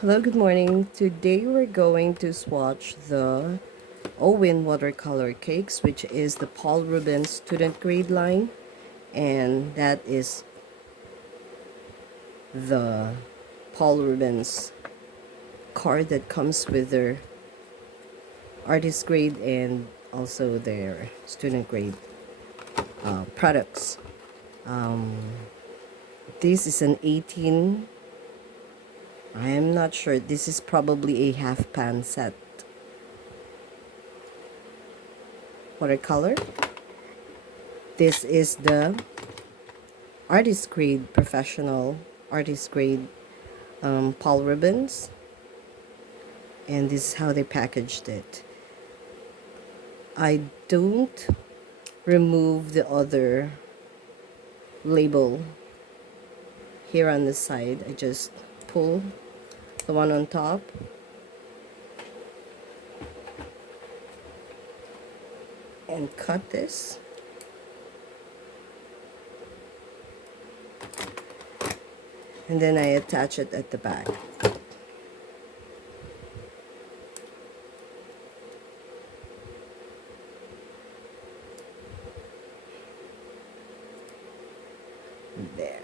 Hello, good morning. Today we're going to swatch the O.Win watercolor cakes, which is the Paul Rubens student grade line, and that is the Paul Rubens card that comes with their artist grade and also their student grade products. This is an 18. I am not sure. This is probably a half pan set watercolor. This is the artist grade professional artist grade Paul Rubens, and this is how they packaged it. I don't remove the other label here on the side. I just pull the one on top and cut this. And then I attach it at the back. There.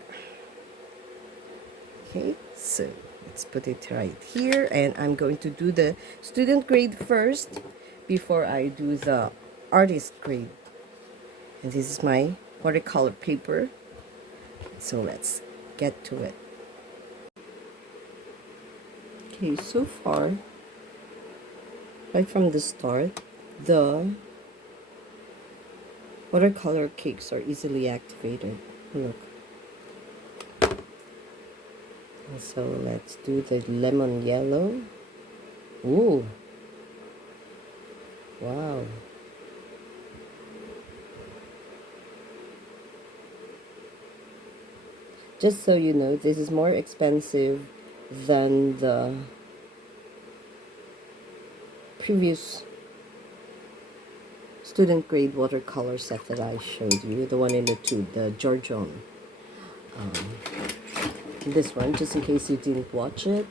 Okay, so let's put it right here, and I'm going to do the student grade first before I do the artist grade. And this is my watercolor paper, so let's get to it. Okay, so far, right from the start, the watercolor cakes are easily activated. Look. And so let's do the lemon yellow. Ooh. Wow. Just so you know, this is more expensive than the previous student grade watercolor set that I showed you, the one in the tube, the Georgian. This one, just in case you didn't watch it.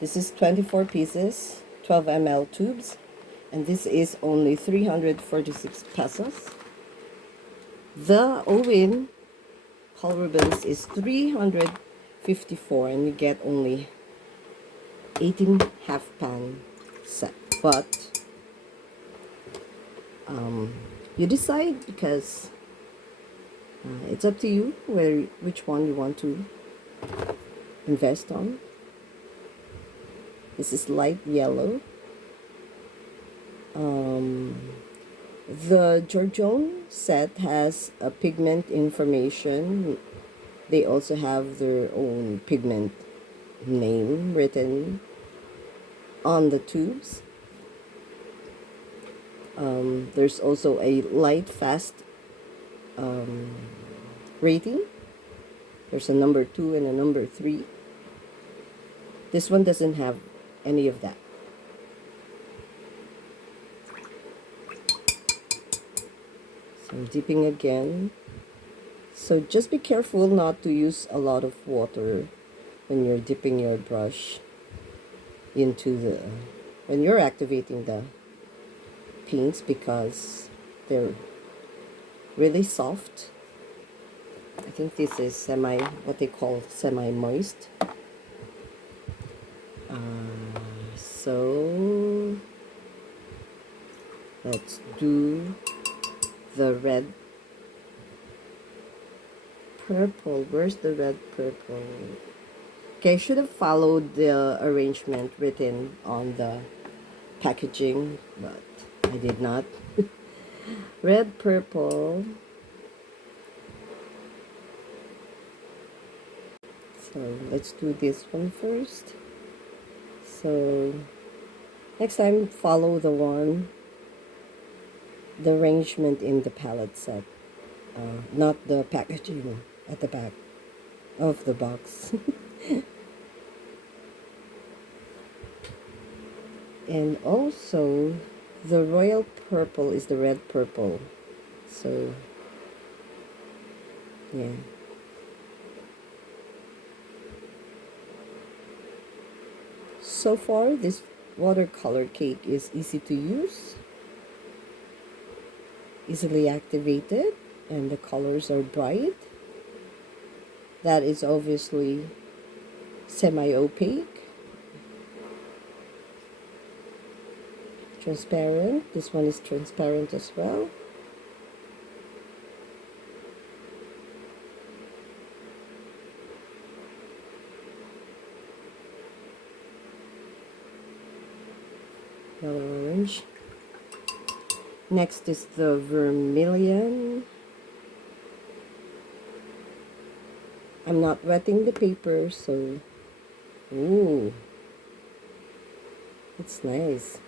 This is 24 pieces, 12 ml tubes, and this is only 346 pesos. The O.Win Paul Rubens is 354, and you get only 18 half pan set. But you decide, because it's up to you which one you want to invest on. This is light yellow. The Georgian set has a pigment information. They also have their own pigment name written on the tubes. There's also a light fast rating. There's a number 2 and a number 3. This one doesn't have any of that. So I'm dipping again. So just be careful not to use a lot of water when you're dipping your brush into when you're activating the paints, because they're really soft. I think this is what they call semi-moist. So let's do the red purple. Where's the red purple? Okay, I should have followed the arrangement written on the packaging, but I did not. Red purple. So let's do this one first. So next time, follow the arrangement in the palette set, not the packaging at the back of the box. And also, the royal purple is the red purple. So yeah. So far, this watercolor cake is easy to use, easily activated, and the colors are bright. That is obviously semi-opaque, transparent. This one is transparent as well. Yellow orange. Next is the vermilion. I'm not wetting the paper, so ooh, it's nice.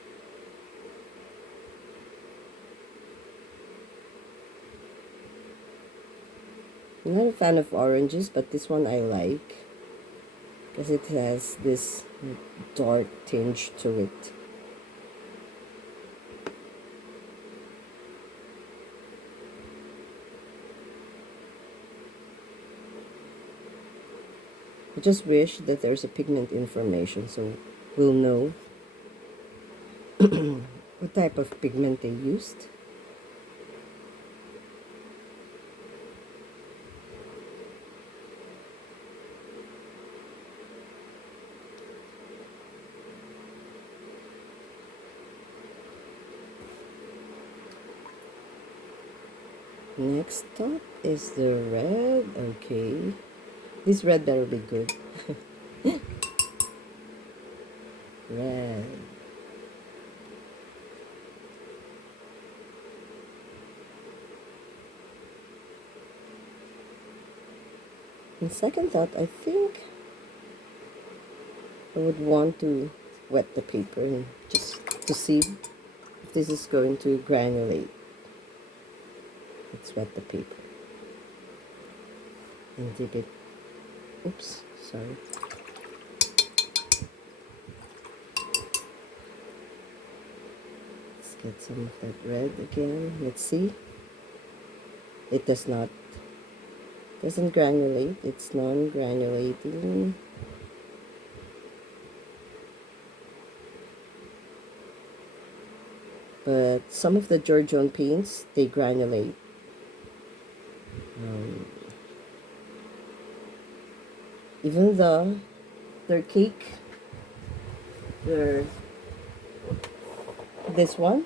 I'm not a fan of oranges, but this one I like because it has this dark tinge to it. I just wish that there's a pigment information so we'll know what type of pigment they used. Next up is the red. Okay, this red better be good. Red. In second thought, I think I would want to wet the paper and just to see if this is going to granulate. Let's wet the paper and dip it. Oops, sorry. Let's get some of that red again. Let's see. It doesn't granulate. It's non-granulating. But some of the Georgian paints, they granulate. Even though their cake, this one,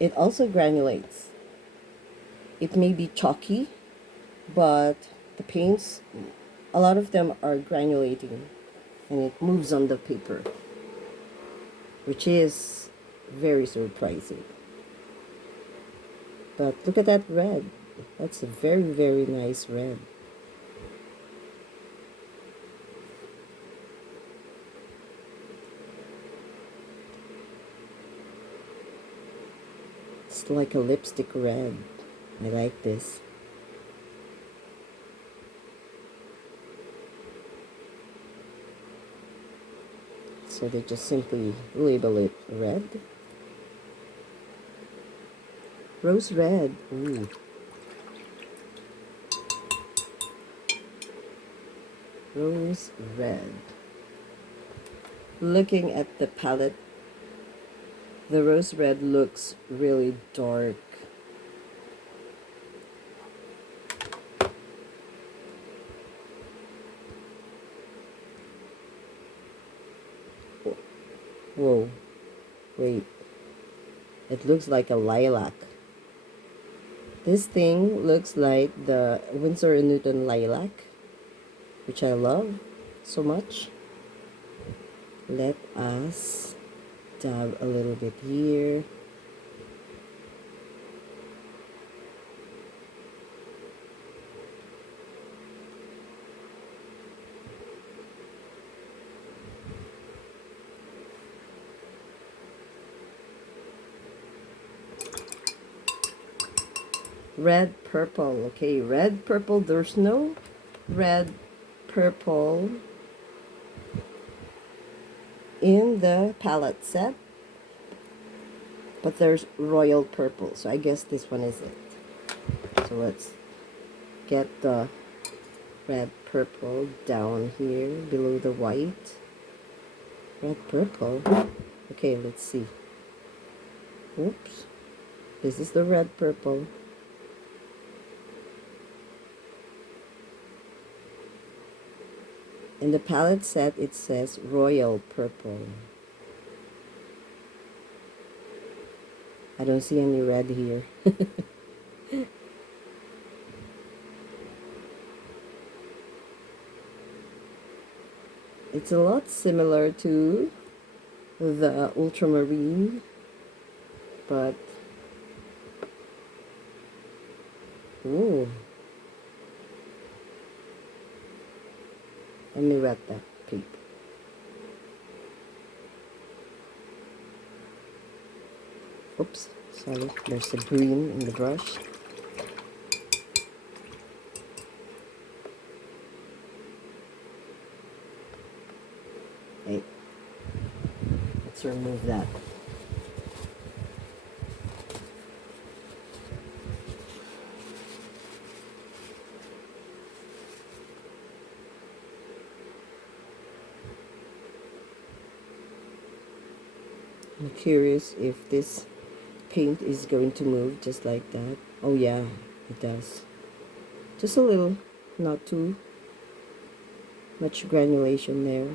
it also granulates. It may be chalky, but the paints, a lot of them are granulating and it moves on the paper, which is very surprising. But look at that red. That's a very, very nice red. It's like a lipstick red. I like this. So they just simply label it red. Rose red. Ooh. Rose red. Looking at the palette, the rose red looks really dark. Whoa, wait, it looks like a lilac. This thing looks like the Winsor & Newton lilac, which I love so much. Let us dab a little bit here. Red, purple. Okay, red, purple. There's no red, purple in the palette set, but there's royal purple. So I guess this one is it. So let's get the red, purple down here below the white. Red purple. Okay, let's see. Oops. This is the red purple. In the palette set, it says royal purple. I don't see any red here. It's a lot similar to the ultramarine, but ooh, let me wet that paper. Oops, sorry, there's a green in the brush. Hey, let's remove that. I'm curious if this paint is going to move just like that. Oh yeah, it does. Just a little, not too much granulation there.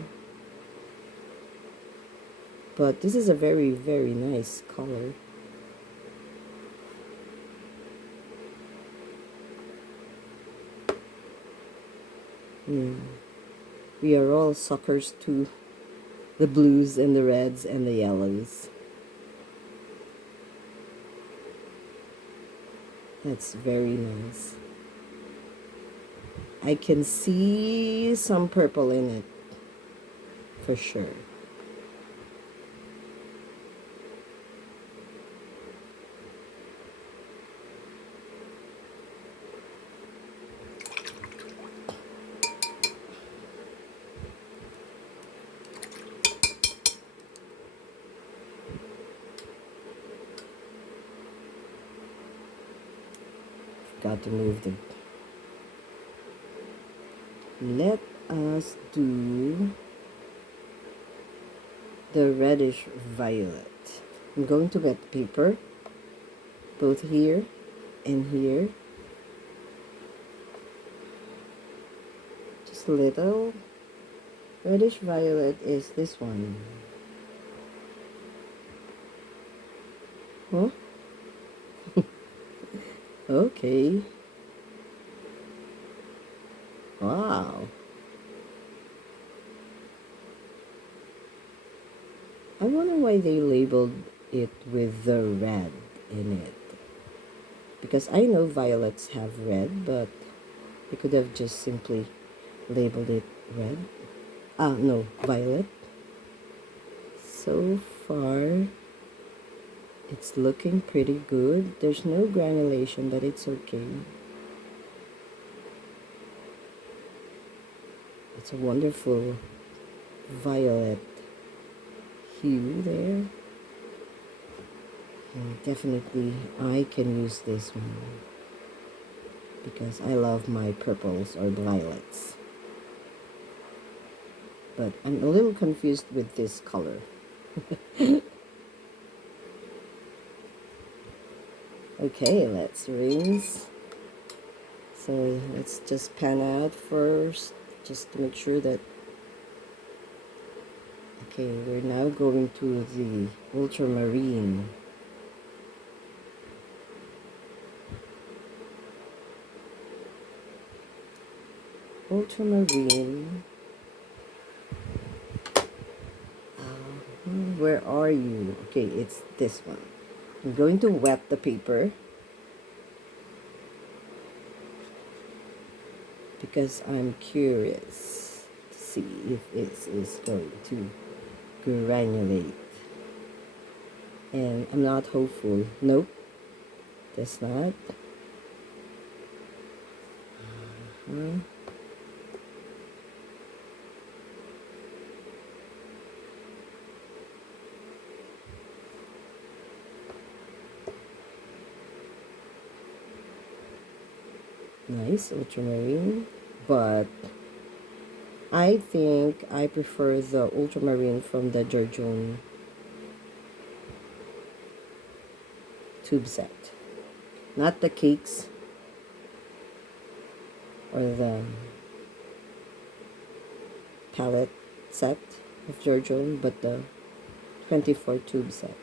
But this is a very, very nice color. We are all suckers to the blues and the reds and the yellows. That's very nice. I can see some purple in it, for sure. Got to move them. Let us do the reddish violet. I'm going to wet the paper, both here and here. Just a little. Reddish violet is this one. Huh? Okay. Wow. I wonder why they labeled it with the red in it. Because I know violets have red, but they could have just simply labeled it red. Ah, no, violet. So far, it's looking pretty good. There's no granulation, but it's okay. It's a wonderful violet hue there. And definitely I can use this one because I love my purples or violets. But I'm a little confused with this color. Okay, let's rinse. So let's just pan out first, just to make sure that... Okay, we're now going to the ultramarine. Ultramarine. Where are you? Okay, it's this one. I'm going to wet the paper because I'm curious to see if this is going to granulate. And I'm not hopeful. Nope, that's not. Nice ultramarine, but I think I prefer the ultramarine from the Georgian tube set. Not the cakes or the palette set of Georgian, but the 24 tube set.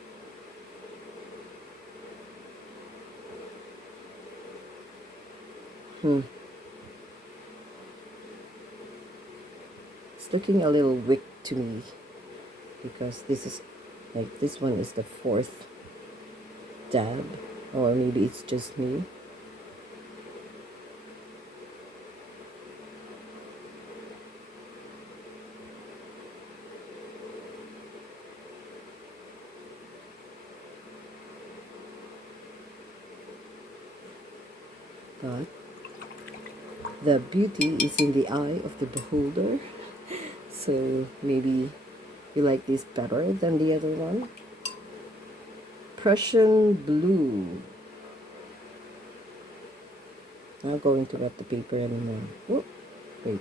It's looking a little wick to me because this is like this one is the fourth dab, or maybe it's just me. But the beauty is in the eye of the beholder. So maybe you like this better than the other one. Prussian blue. Not going to wet the paper anymore. Oh, wait.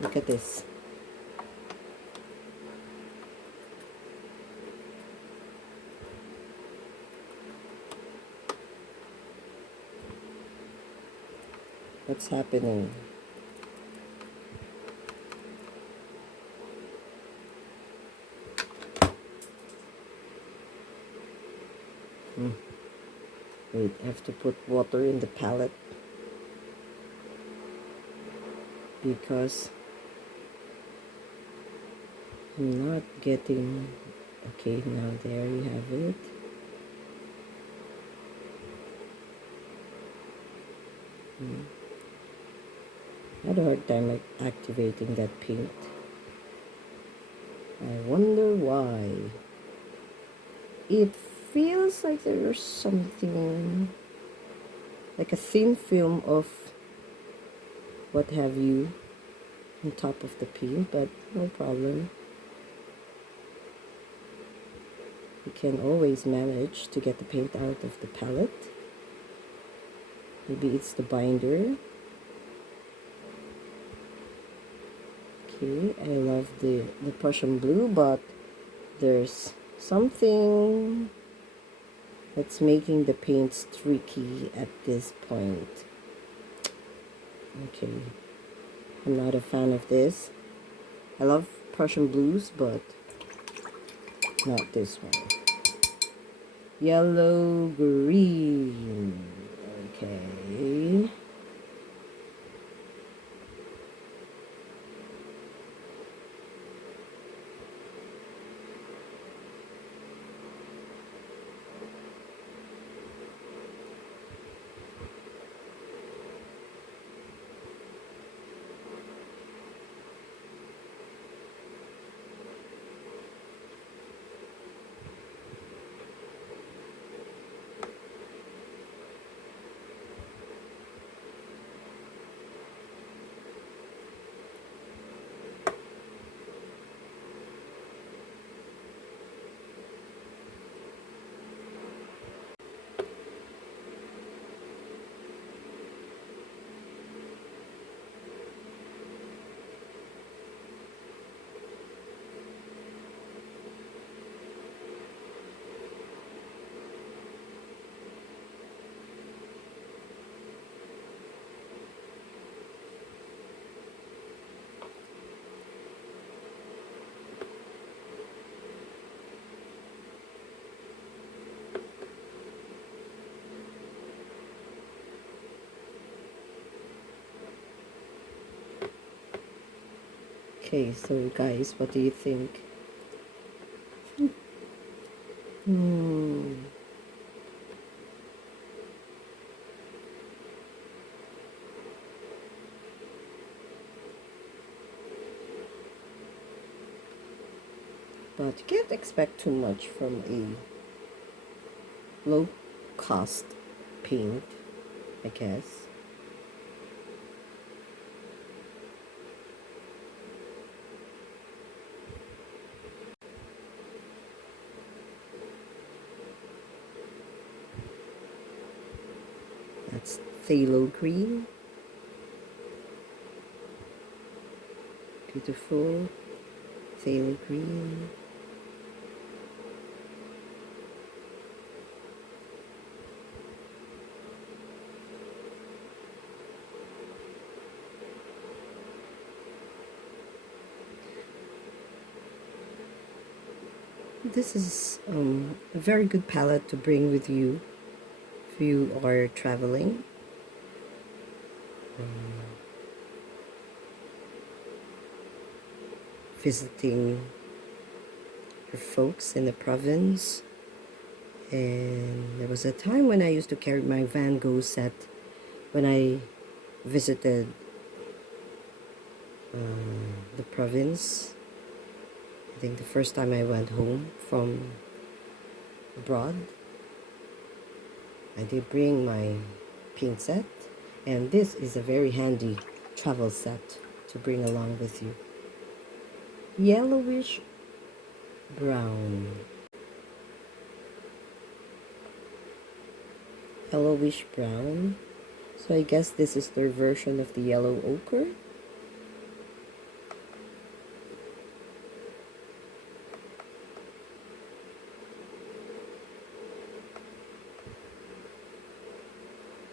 Look at this. What's happening? Wait, I have to put water in the palette because I'm not getting. Okay, now there you have it. I had a hard time like activating that paint. I wonder why. It feels like there's something like a thin film of what have you on top of the paint, but no problem. You can always manage to get the paint out of the palette. Maybe it's the binder. Okay, I love the Prussian blue, but there's something that's making the paints tricky at this point. Okay, I'm not a fan of this. I love Prussian blues, but not this one. Yellow, green. Okay. Okay, so guys, what do you think? But you can't expect too much from a low cost paint, I guess. That's phthalo green. beautiful phthalo green. This is a very good palette to bring with you if you are traveling. Visiting your folks in the province. And there was a time when I used to carry my Van Gogh set when I visited the province. I think the first time I went home from abroad, I did bring my paint set, and this is a very handy travel set to bring along with you. Yellowish brown. Yellowish brown. So I guess this is their version of the yellow ochre.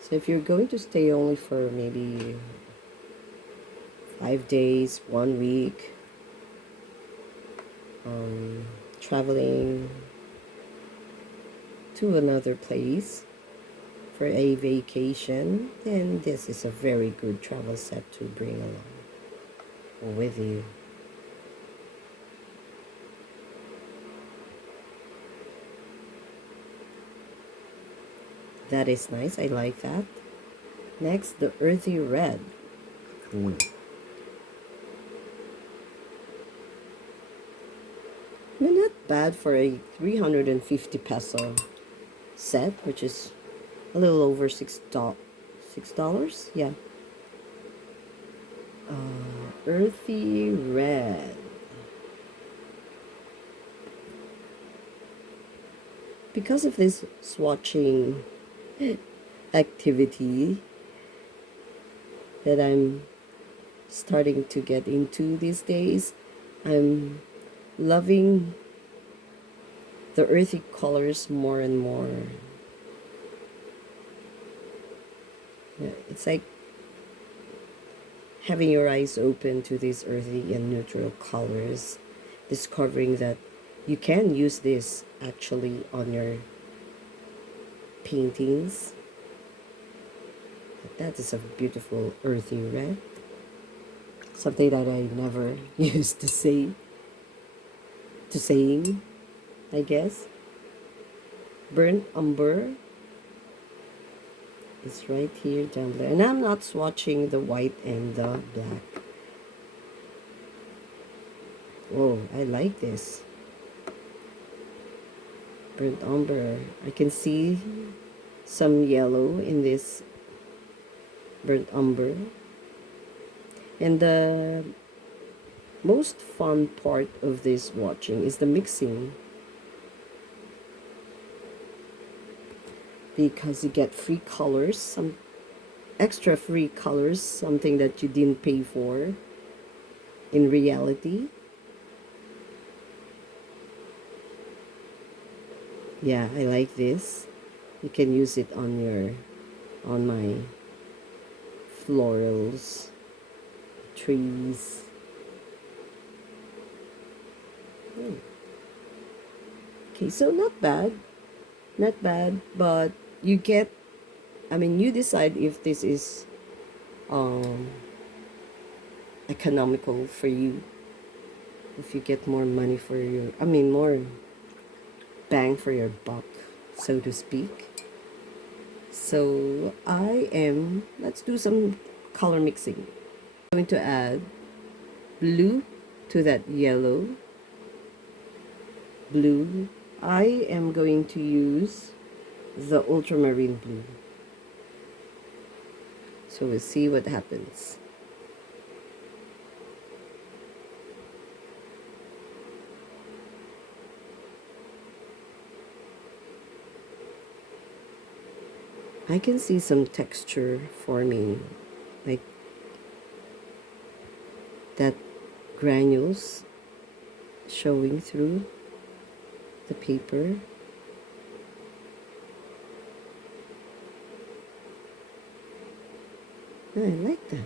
So if you're going to stay only for maybe 5 days, 1 week, traveling to another place for a vacation, then this is a very good travel set to bring along with you. That is nice. I like that. Next, the earthy red. Not bad for a 350 peso set, which is a little over $6. Yeah. Earthy red. Because of this swatching activity that I'm starting to get into these days, I'm loving the earthy colors more and more. It's like having your eyes open to these earthy and neutral colors, discovering that you can use this actually on your paintings. That is a beautiful earthy red. Something that I never used to saying, I guess. Burnt umber is right here down there. And I'm not swatching the white and the black. Oh, I like this. Burnt umber. I can see some yellow in this burnt umber. And the most fun part of this watching is the mixing, because you get free colors, some extra free colors, something that you didn't pay for in reality. Yeah, I like this. You can use it on my florals, trees. Okay, so not bad, but you get, you decide if this is economical for you, if you get more money for your, more bang for your buck, so to speak. So let's do some color mixing. I'm going to add blue to that yellow. Blue. I am going to use the ultramarine blue. So we'll see what happens. I can see some texture forming, like that granules showing through the paper. I like that.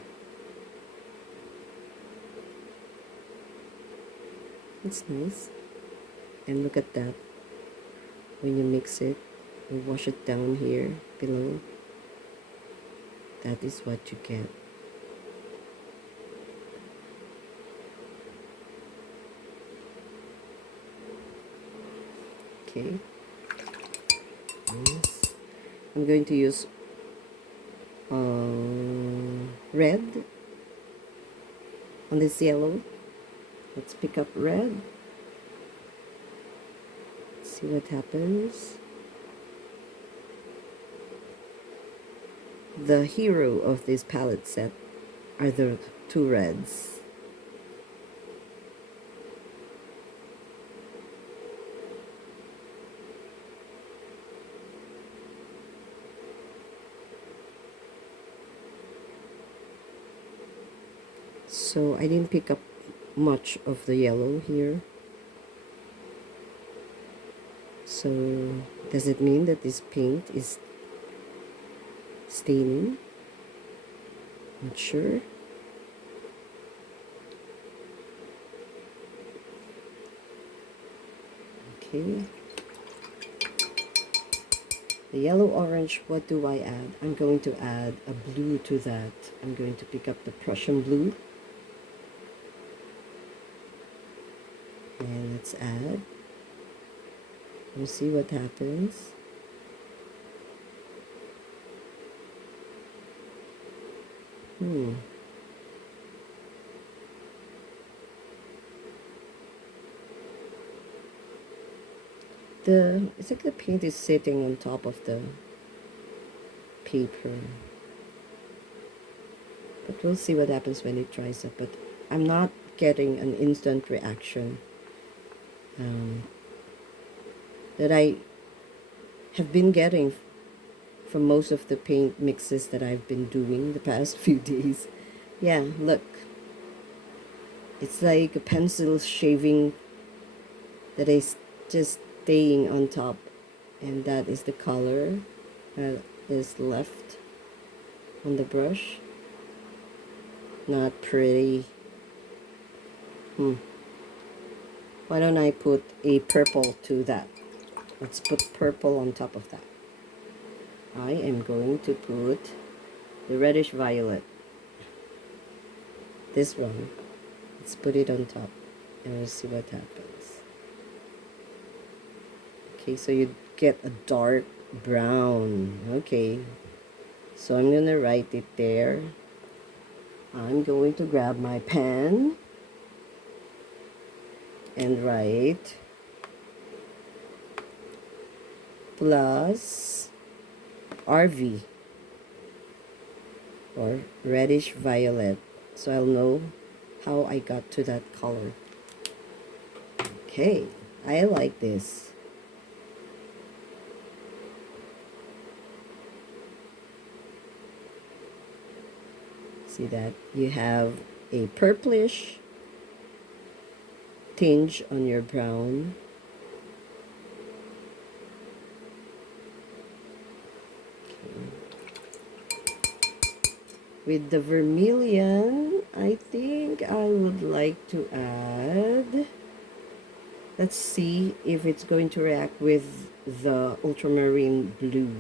It's nice. And look at that. When you mix it, you wash it down here below. That is what you get. Okay. Yes. I'm going to use red on this yellow. Let's pick up red. See what happens. The hero of this palette set are the two reds. So I didn't pick up much of the yellow here. So does it mean that this paint is staining? Not sure. Okay. The yellow orange, what do I add? I'm going to add a blue to that. I'm going to pick up the Prussian blue. And let's add. We'll see what happens. It's like the paint is sitting on top of the paper. But we'll see what happens when it dries up. But I'm not getting an instant reaction that I have been getting from most of the paint mixes that I've been doing the past few days. Yeah, look. It's like a pencil shaving that is just staying on top. And that is the color that is left on the brush. Not pretty. Why don't I put a purple to that? Let's put purple on top of that. I am going to put the reddish violet. This one. Let's put it on top and we'll see what happens. Okay, so you get a dark brown. Okay, so I'm gonna write it there. I'm going to grab my pen and write plus RV or reddish violet, so I'll know how I got to that color. Okay, I like this. See that? You have a purplish tinge on your brown. With the vermilion, I think I would like to add, let's see if it's going to react with the ultramarine blue.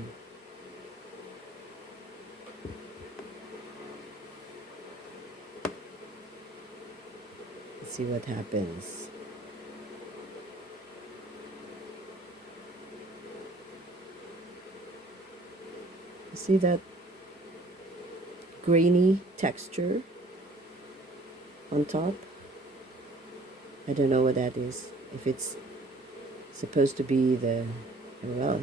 Let's see what happens. See that grainy texture on top? I don't know what that is. If it's supposed to be the, well,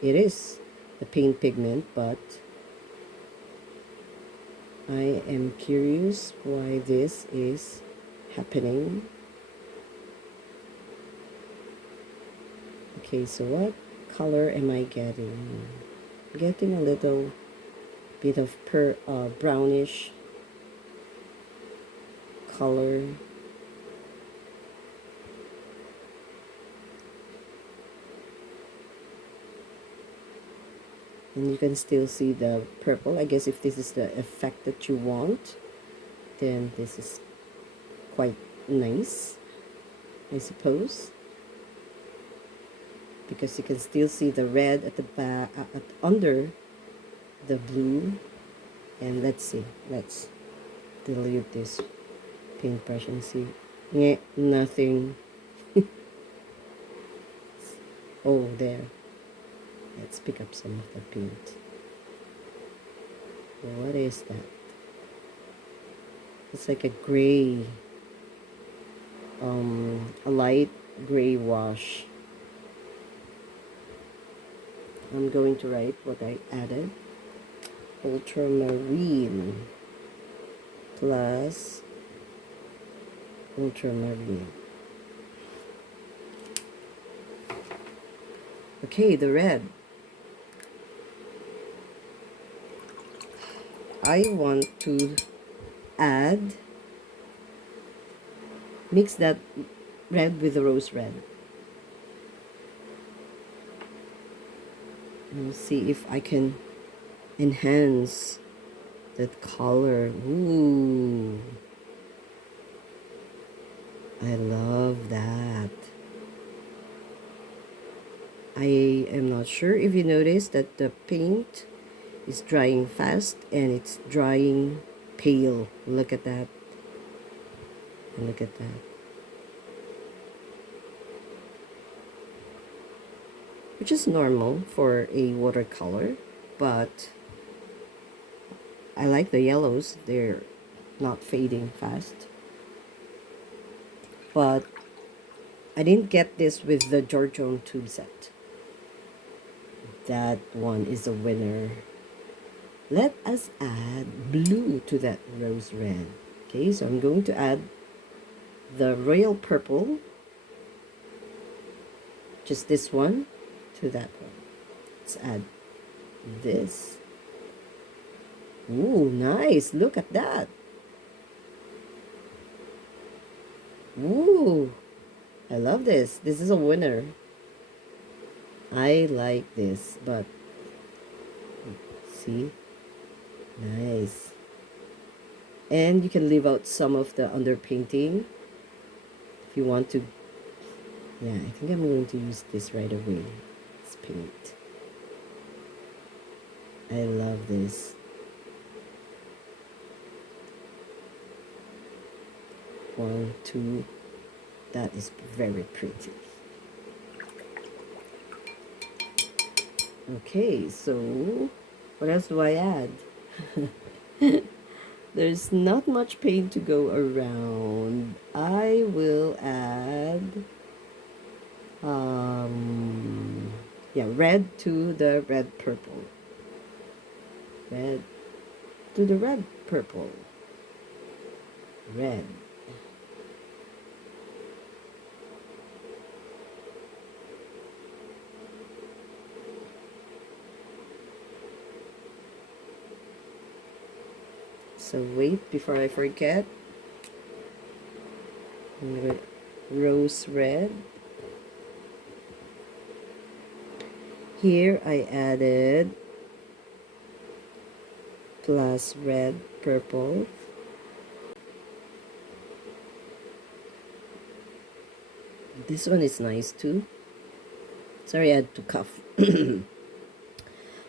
it is the paint pigment, but I am curious why this is happening. Okay, so what color am I getting? Getting a little bit of brownish color And you can still see the purple. I guess if this is the effect that you want, then this is quite nice, I suppose, because you can still see the red at the back, under the blue. And let's see, let's delete this paintbrush and see. Yeah, nothing. Oh, there. Let's pick up some of the paint. What is that? It's like a gray, a light gray wash. I'm going to write what I added. Ultramarine plus ultramarine. Okay, the red. I want to mix that red with the rose red. And see if I can enhance that color. Ooh, I love that. I am not sure if you noticed that the paint is drying fast and it's drying pale. Look at that. Look at that. Which is normal for a watercolor, but I like the yellows. They're not fading fast. But I didn't get this with the Georgian tube set. That one is a winner. Let us add blue to that rose red. Okay, so I'm going to add the royal purple, just this one, to that one. Let's add this. Ooh, nice. Look at that. Ooh, I love this. This is a winner. I like this, but see? Nice. And you can leave out some of the underpainting if you want to. Yeah, I think I'm going to use this right away. This paint. I love this. One, two. That is very pretty. Okay, so what else do I add? There's not much paint to go around. I will add yeah, red to the red purple. Red to the red purple. Red. So wait, before I forget, rose red. Here I added plus red purple. This one is nice too. Sorry, I had to cough.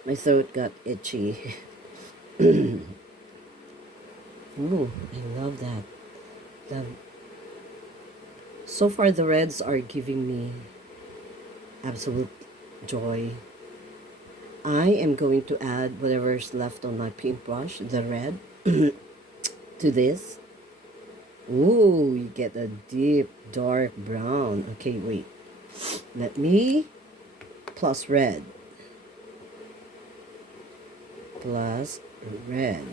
My throat got itchy. Ooh, I love that. Love. So far, the reds are giving me absolute joy. I am going to add whatever's left on my paintbrush, the red, to this. Ooh, you get a deep, dark brown. Okay, wait. Let me plus red. Plus red.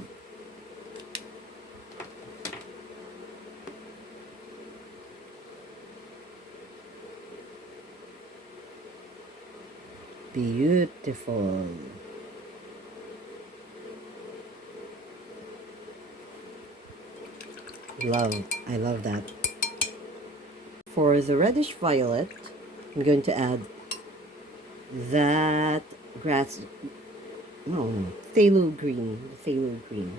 Beautiful. I love that. For the reddish violet, I'm going to add that No, phthalo green. Phthalo green.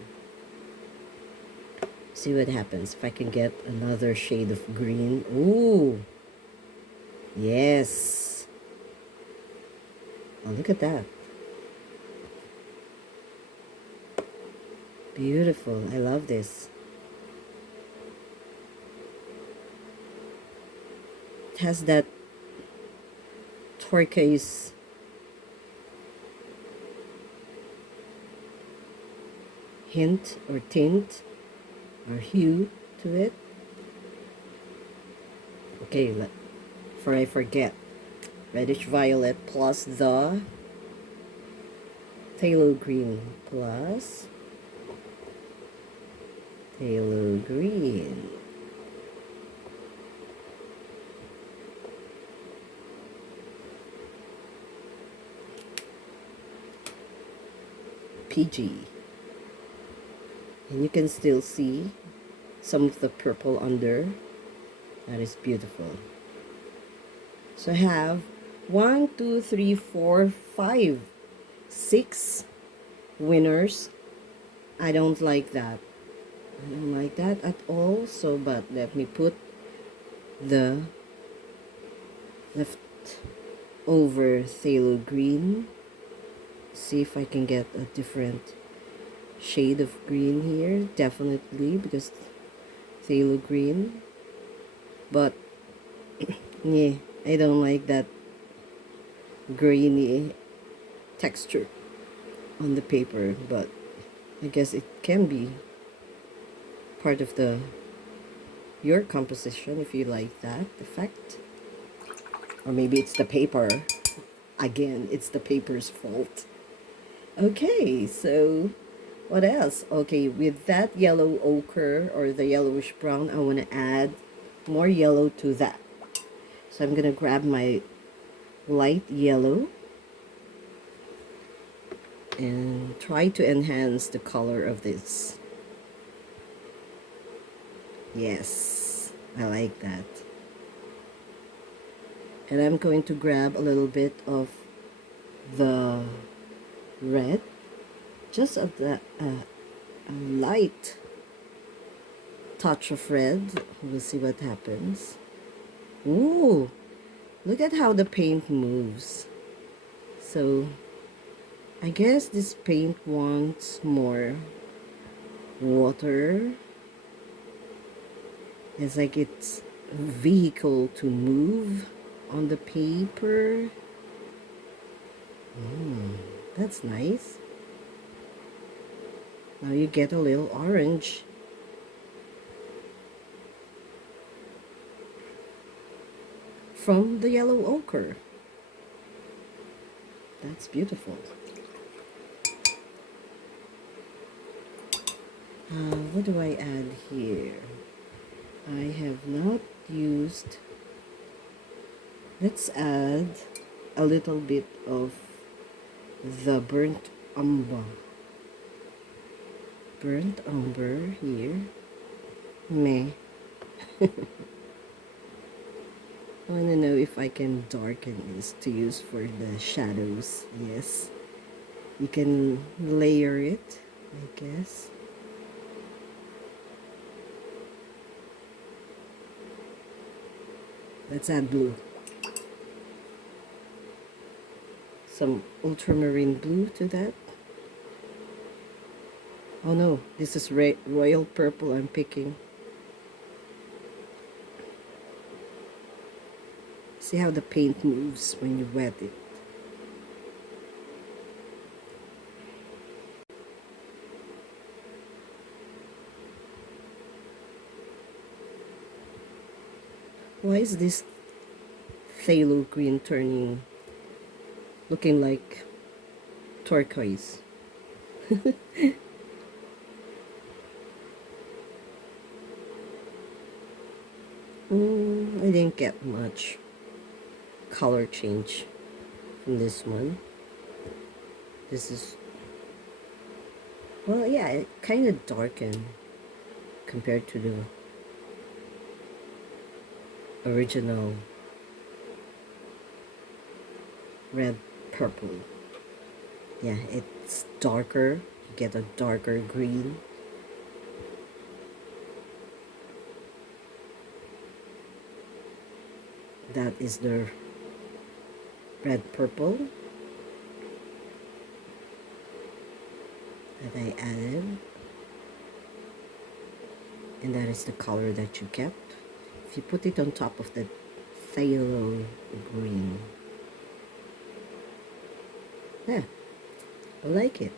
See what happens if I can get another shade of green. Ooh. Yes. Oh, look at that. Beautiful. I love this. It has that turquoise hint or tint or hue to it. Okay, before I forget, reddish violet plus the phthalo green plus phthalo green. PG. And you can still see some of the purple under. That is beautiful. So I have 1, 2, 3, 4, 5, 6 winners. I don't like that. I don't like that at all. So, but let me put the leftover phthalo green. See if I can get a different shade of green here. Definitely, because phthalo green. But yeah, I don't like that grainy texture on the paper, but I guess it can be part of your composition if you like that effect. Or maybe it's the paper. Again, it's the paper's fault. Okay, so what else? Okay, with that yellow ochre or the yellowish brown, I want to add more yellow to that. So I'm going to grab my light yellow and try to enhance the color of this. Yes, I like that. And I'm going to grab a little bit of the red, just a light touch of red. We'll see what happens. Ooh, look at how the paint moves. So I guess this paint wants more water. It's like it's a vehicle to move on the paper. That's nice. Now you get a little orange. From the yellow ochre. That's beautiful. What do I add here? I have not used. Let's add a little bit of the burnt umber. Burnt umber here. Meh. I want to know if I can darken this to use for the shadows. Yes. You can layer it, I guess. Let's add blue. Some ultramarine blue to that. Oh no, this is royal purple I'm picking. See how the paint moves when you wet it. Why is this phthalo green looking like turquoise? I didn't get much color change from this one. This is, well, yeah, it kind of darkened compared to the original red purple. Yeah, it's darker. You get a darker green. That is the red purple that I added, and that is the color that you get if you put it on top of the phthalo green. Yeah, I like it.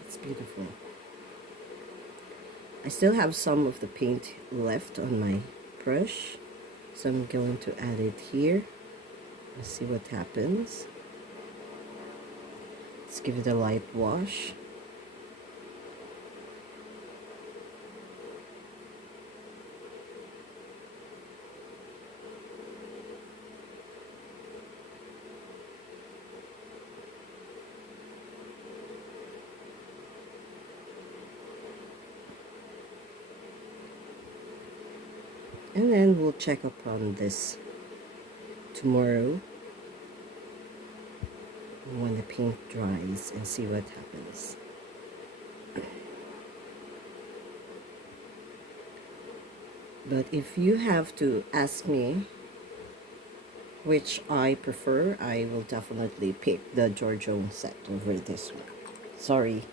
It's beautiful. I still have some of the paint left on my brush, so I'm going to add it here. Let's see what happens. Let's give it a light wash. And then we'll check up on this tomorrow when the paint dries and see what happens. But if you have to ask me which I prefer, I will definitely pick the Giorgio set over this one. Sorry.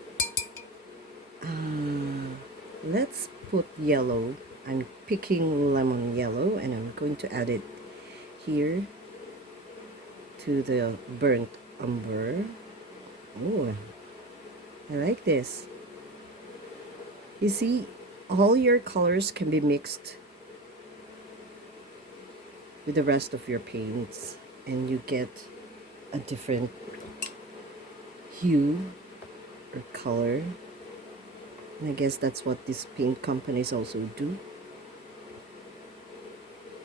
Let's put yellow. I'm picking lemon yellow and I'm going to add it here to the burnt umber. Oh, I like this. You see, all your colors can be mixed with the rest of your paints and you get a different hue or color. And I guess that's what these paint companies also do.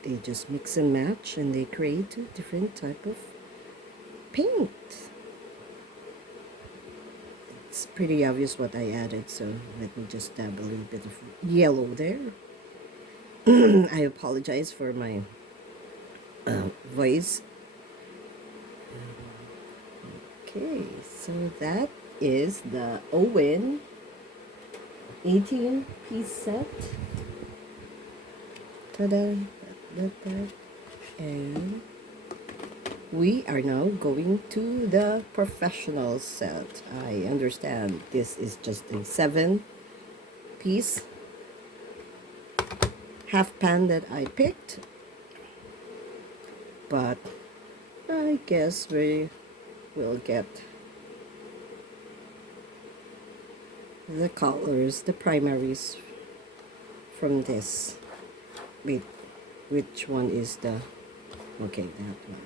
They just mix and match and they create a different type of paint. It's pretty obvious what I added, so let me just dab a little bit of yellow there. I apologize for my voice. Okay, so that is the O.Win 18-piece set. Ta-da! And we are now going to the professional set. I understand this is just a 7-piece half pan that I picked, but I guess we will get the colors, the primaries from this. Wait, which one is the... Okay, that one.